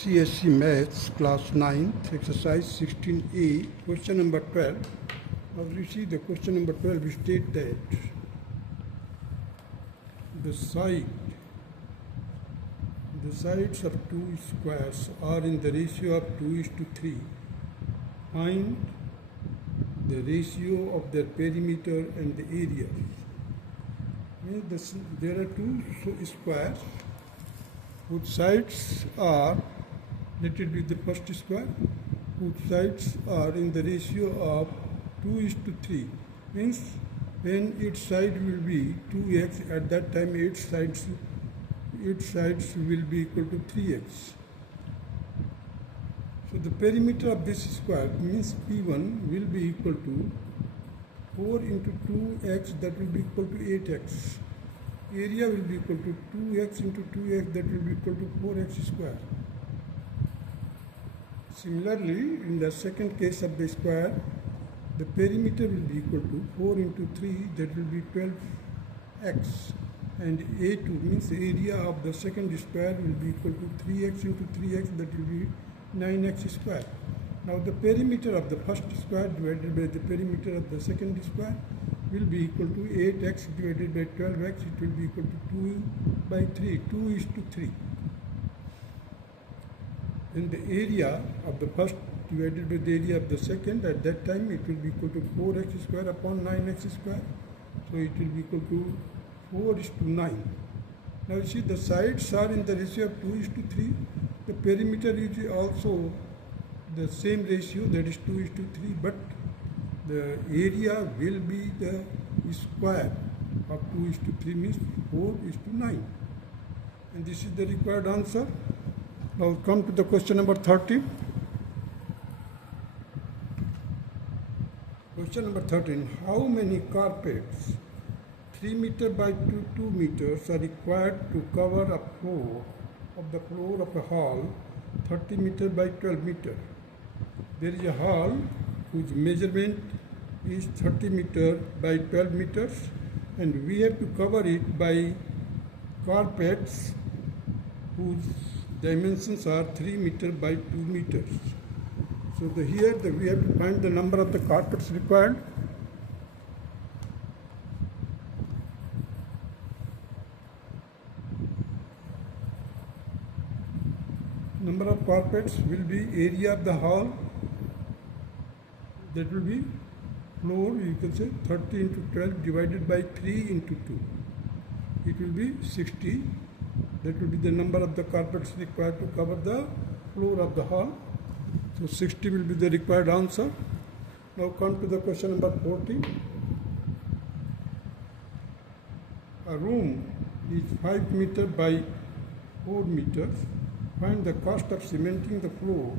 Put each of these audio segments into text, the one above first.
ICSE Maths Class 9th Exercise 16A Question number 12. Now you see the question number 12 we state that the sides of two squares are in the ratio of 2:3. Find the ratio of their perimeter and the area. There are two squares whose sides are, let it be the first square, whose sides are in the ratio of 2:3. Means when each side will be 2x, at that time each sides will be equal to 3x. So the perimeter of this square means P1 will be equal to 4 into 2x, that will be equal to 8x. Area will be equal to 2x into 2x, that will be equal to 4x square. Similarly, in the second case of the square, the perimeter will be equal to 4 into 3, that will be 12x. And A2 means the area of the second square will be equal to 3x into 3x, that will be 9x square. Now the perimeter of the first square divided by the perimeter of the second square will be equal to 8x divided by 12x. It will be equal to 2 by 3, 2:3. And the area of the first divided by the area of the second, at that time it will be equal to 4x square upon 9x square. So it will be equal to 4:9. Now you see the sides are in the ratio of 2:3. The perimeter is also the same ratio, that is 2:3, but the area will be the square of 2:3, means 4:9. And this is the required answer. Now come to the question number 13. Question number 13. How many carpets 3 meters by 2 meters are required to cover a floor of a hall 30 meters by 12 meters? There is a hall whose measurement is 30 meters by 12 meters, and we have to cover it by carpets whose dimensions are 3 meters by 2 meters. So we have to find the number of the carpets required. Number of carpets will be area of the hall, that will be floor, you can say 30 into 12 divided by 3 into 2. It will be 60. That will be the number of the carpets required to cover the floor of the hall. So 60 will be the required answer. Now come to the question number 14. A room is 5 meters by 4 meters. Find the cost of cementing the floor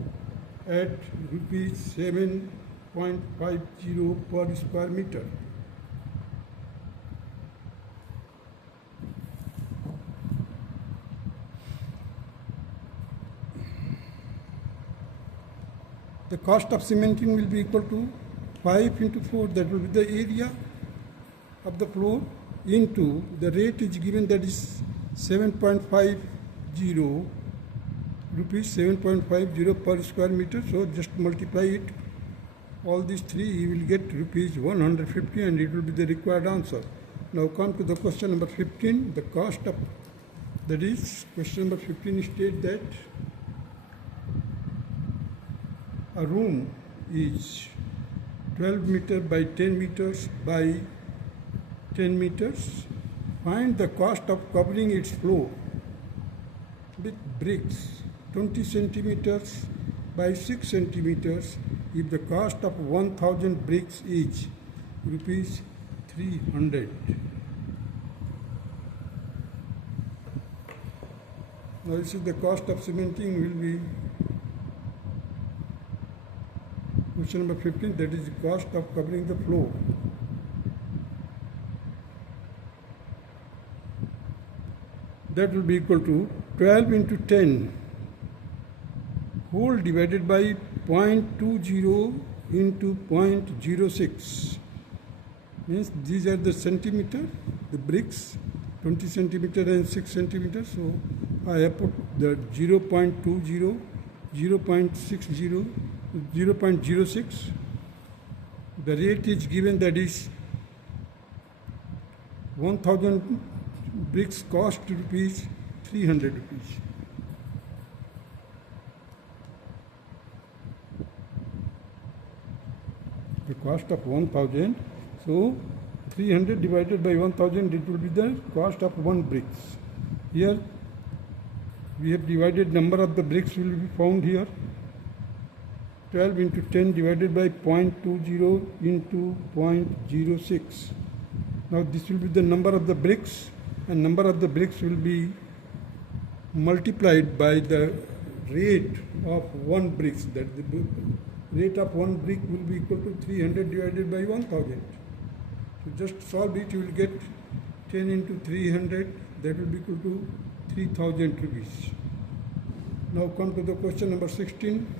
at rupees 7.50 per square meter. The cost of cementing will be equal to 5 into 4, that will be the area of the floor, into the rate is given, that is 7.50 rupees, 7.50 per square meter. So just multiply it, all these three, you will get rupees 150, and it will be the required answer. Now come to the question number 15. The cost of, that is question number 15 states that a room is 12 meters by 10 meters by 10 meters. Find the cost of covering its floor with bricks 20 centimeters by 6 centimeters if the cost of 1000 bricks is rupees 300. Now this is the cost of cementing will be question number 15, that is the cost of covering the floor. That will be equal to 12 into 10 whole divided by 0.20 into 0.06. Means these are the centimeter, the bricks, 20 centimeter and 6 centimeters. So I have put the 0.20, 0.60, 0.06. The rate is given, that is 1000 bricks cost rupees 300 rupees. The cost of 1000, so 300 divided by 1000, it will be the cost of one bricks. Here we have divided, number of the bricks will be found here. 12 into 10 divided by 0.20 into 0.06. Now this will be the number of the bricks, and number of the bricks will be multiplied by the rate of one bricks. That the rate of one brick will be equal to 300 divided by 1000. So just solve it, you will get 10 into 300, that will be equal to 3000 rupees. Now come to the question number 16.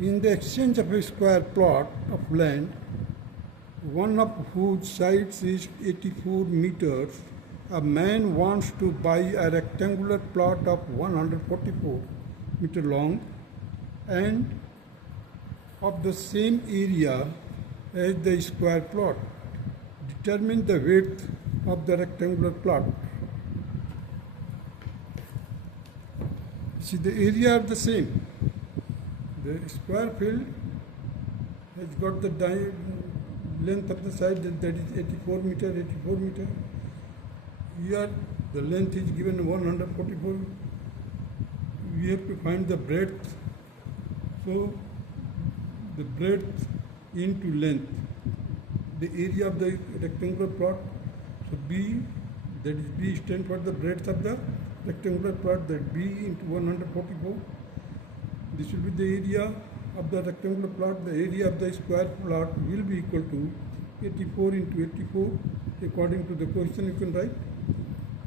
In the exchange of a square plot of land, one of whose sides is 84 meters, a man wants to buy a rectangular plot of 144 meter long and of the same area as the square plot. Determine the width of the rectangular plot. See, the area are the same. The square field has got the length of the side, that is 84 meter. Here the length is given 144. We have to find the breadth. So the breadth into length, the area of the rectangular plot. So B, that is B stands for the breadth of the rectangular plot, that B into 144. This will be the area of the rectangular plot. The area of the square plot will be equal to 84 into 84. According to the question you can write.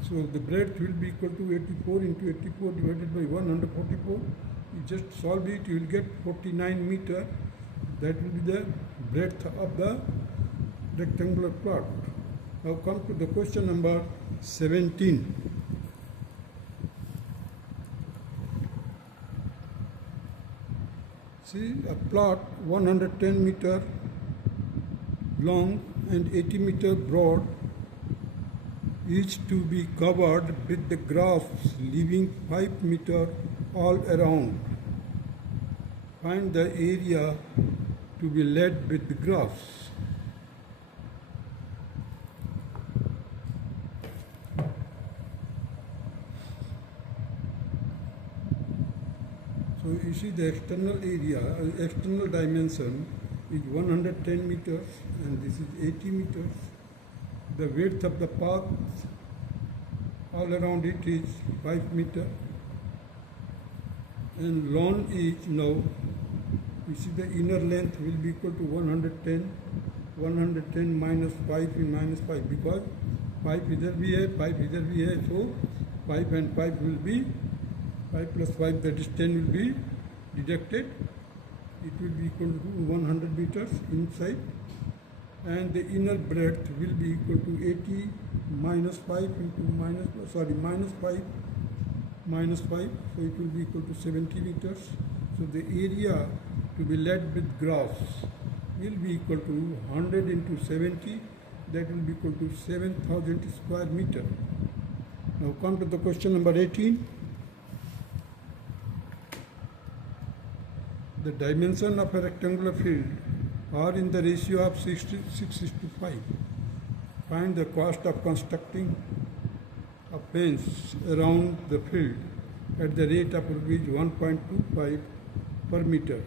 So the breadth will be equal to 84 into 84 divided by 144. You just solve it, you will get 49 meter. That will be the breadth of the rectangular plot. Now come to the question number 17. See, a plot 110 meter long and 80 meter broad is to be covered with the grass, leaving 5 meter all around. Find the area to be laid with the grass. So you see the external area, external dimension is 110 meters and this is 80 meters. The width of the path all around it is 5 meter. And lawn is now, you see the inner length will be equal to 110. 110 minus 5 is minus 5 because 5 इधर भी है, 5 इधर भी है, so 5 and 5 will be 5 plus 5, that is 10 will be deducted. It will be equal to 100 meters inside, and the inner breadth will be equal to 80 minus 5 into minus 5 minus 5, so it will be equal to 70 meters. So the area to be laid with grass will be equal to 100 into 70, that will be equal to 7000 square meter. Now come to the question number 18. The dimension of a rectangular field are in the ratio of 6:5. Find the cost of constructing a fence around the field at the rate of rupees 1.25 per meter.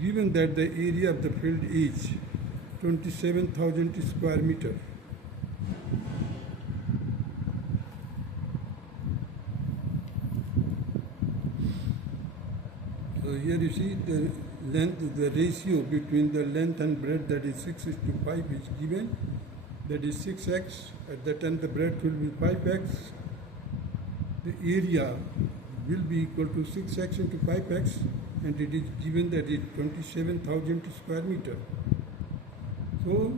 Given that the area of the field is 27,000 square meter. So here you see the length, the ratio between the length and breadth, that is 6:5 is given. That is 6x. At that time the breadth will be 5x. The area will be equal to 6x into 5x, and it is given that it is 27,000 square meter. So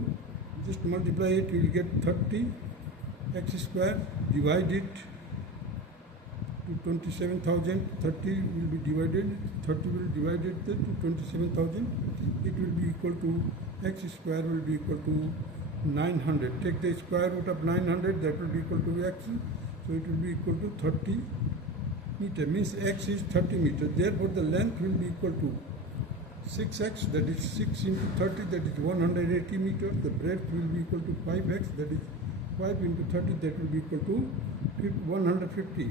just multiply it, you will get 30 x square, divide it to 27,000, 30 will be divided, 30 will be divided to 27,000, it will be equal to x square will be equal to 900. Take the square root of 900, that will be equal to x, so it will be equal to 30 meter, means x is 30 meter. Therefore the length will be equal to 6x, that is 6 into 30, that is 180 meters. The breadth will be equal to 5x, that is 5 into 30, that will be equal to 150.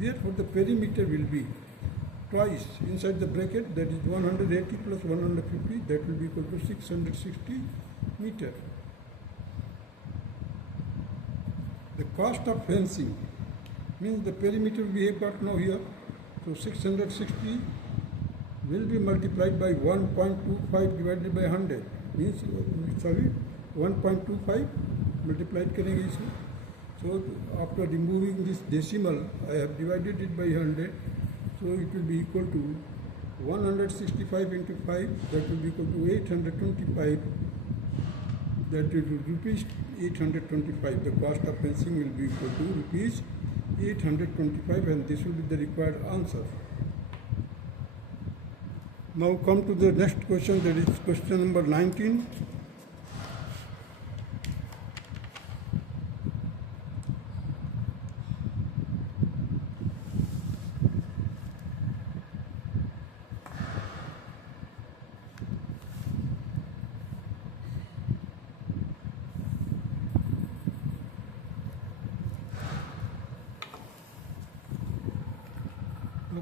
Therefore the perimeter will be twice inside the bracket, that is 180 plus 150, that will be equal to 660 meter. The cost of fencing means the perimeter we have got now here, so 660 will be multiplied by 1.25 divided by 100, means 1.25 multiplied करेंगे इसको. So after removing this decimal, I have divided it by 100, so it will be equal to 165 into 5, that will be equal to 825, that will be rupees 825. The cost of fencing will be equal to rupees 825, and this will be the required answer. Now come to the next question, that is question number 19.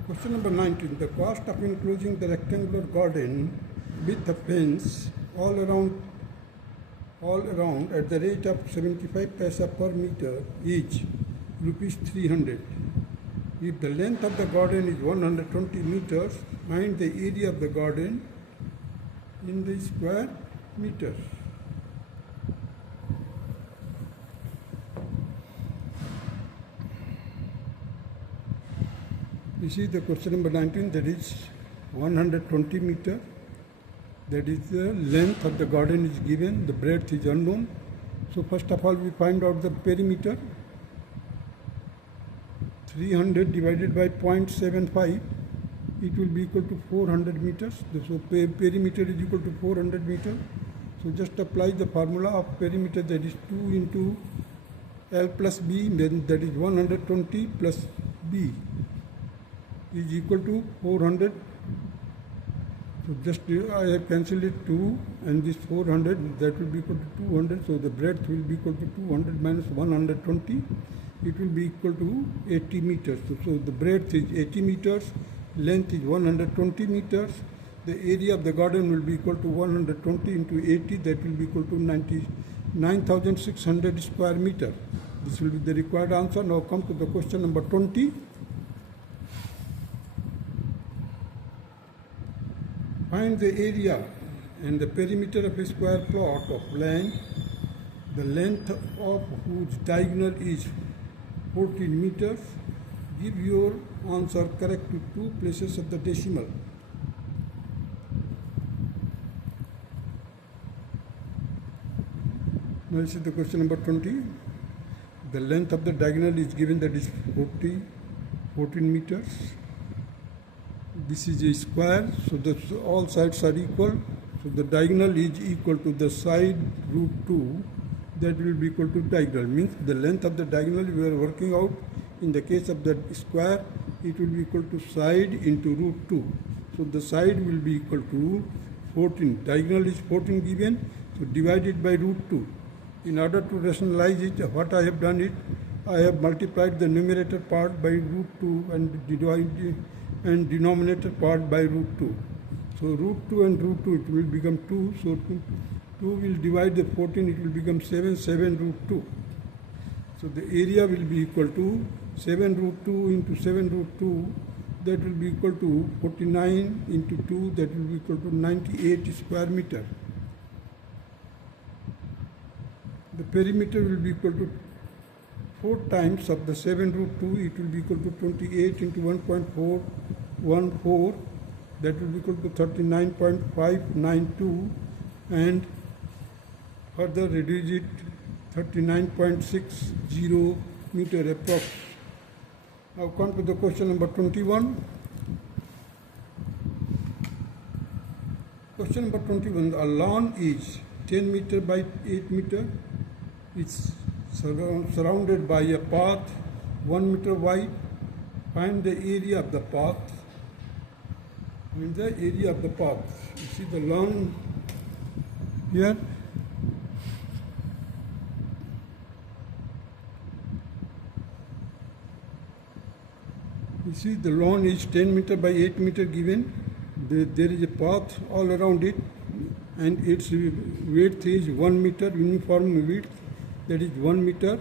Question number 19. The cost of enclosing the rectangular garden with a fence all around at the rate of 75 paisa per meter is rupees 300. If the length of the garden is 120 meters, find the area of the garden in the square meters. This is the question number 19, that is 120 meter, that is the length of the garden is given, the breadth is unknown. So first of all we find out the perimeter. 300 divided by 0.75, it will be equal to 400 meters. So perimeter is equal to 400 meters. So just apply the formula of perimeter, that is 2 into L plus B, then that is 120 plus B is equal to 400. So just I have cancelled it 2 and this 400, that will be equal to 200. So the breadth will be equal to 200 minus 120. It will be equal to 80 meters. So the breadth is 80 meters, length is 120 meters. The area of the garden will be equal to 120 into 80, that will be equal to 99,600 square meter. This will be the required answer. Now come to the question number 20. Find the area and the perimeter of a square plot of land, the length of whose diagonal is 14 meters. Give your answer correct to 2 places of the decimal. Now this is the question number 20. The length of the diagonal is given, that is 14 meters. This is a square, so all sides are equal. So the diagonal is equal to the side root 2, that will be equal to diagonal. Means the length of the diagonal we are working out. In the case of the square, it will be equal to side into root 2. So the side will be equal to 14. Diagonal is 14 given, so divided by root 2. In order to rationalize it, what I have done is, I have multiplied the numerator part by root 2 and denominator part by root 2. So root 2 and root 2, it will become 2. So 2 will divide the 14, it will become 7 root 2. So the area will be equal to 7 root 2 into 7 root 2, that will be equal to 49 into 2, that will be equal to 98 square meter. The perimeter will be equal to 4 times of the 7 root 2, it will be equal to 28 into 1.414, that will be equal to 39.592, and further reduce it 39.60 meter approx. Now come to the question number 21. Question number 21. A lawn is 10 meter by 8 meter. It's surrounded by a path 1 meter wide. Find the area of the path. In the area of the path, you see the lawn here. You see the lawn is 10 meter by 8 meter given. There is a path all around it, and its width is 1 meter, uniform width, that is 1 meter.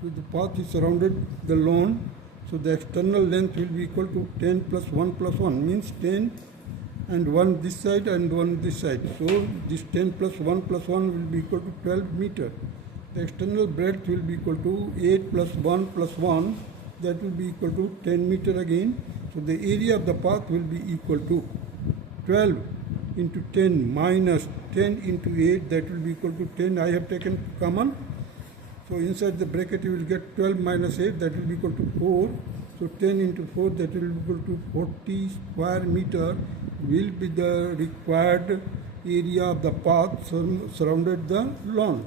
So the path is surrounded the lawn. So the external length will be equal to 10 plus 1 plus 1, means 10 and 1 this side and 1 this side. So this 10 plus 1 plus 1 will be equal to 12 meter. The external breadth will be equal to 8 plus 1 plus 1, that will be equal to 10 meter again. So the area of the path will be equal to 12 into 10 minus 10 into 8, that will be equal to 10. I have taken common. So inside the bracket you will get 12 minus 8, that will be equal to 4. So 10 into 4, that will be equal to 40 square meter will be the required area of the path surrounded the lawn.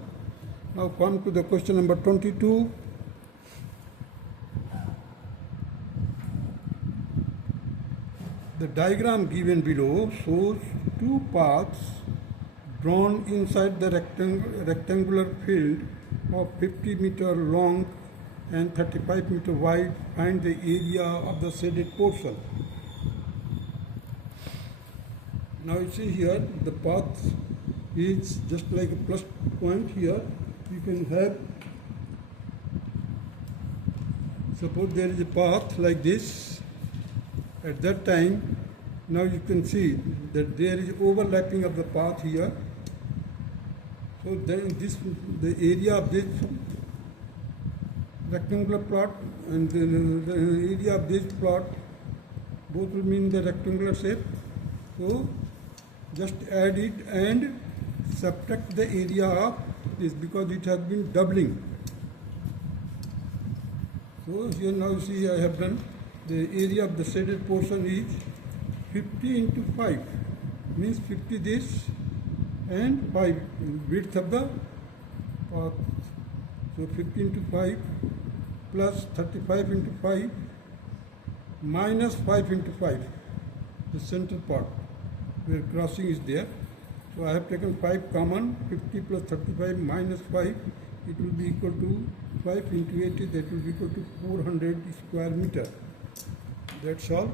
Now come to the question number 22. The diagram given below shows two paths drawn inside the rectangular field of 50 meter long and 35 meter wide. Find the area of the shaded portion. Now you see here the path is just like a plus point here. You can have, suppose there is a path like this. At that time, now you can see that there is overlapping of the path here. So then the area of this rectangular plot and the area of this plot, both will mean the rectangular shape. So just add it and subtract the area of this, because it has been doubling. So here now you see I have done. The area of the shaded portion is 50 into 5, means 50 this and 5 width of the path. So 50 into 5 plus 35 into 5 minus 5 into 5, the center part where crossing is there. So I have taken 5 common. 50 plus 35 minus 5, it will be equal to 5 into 80, that will be equal to 400 square meter. That's all.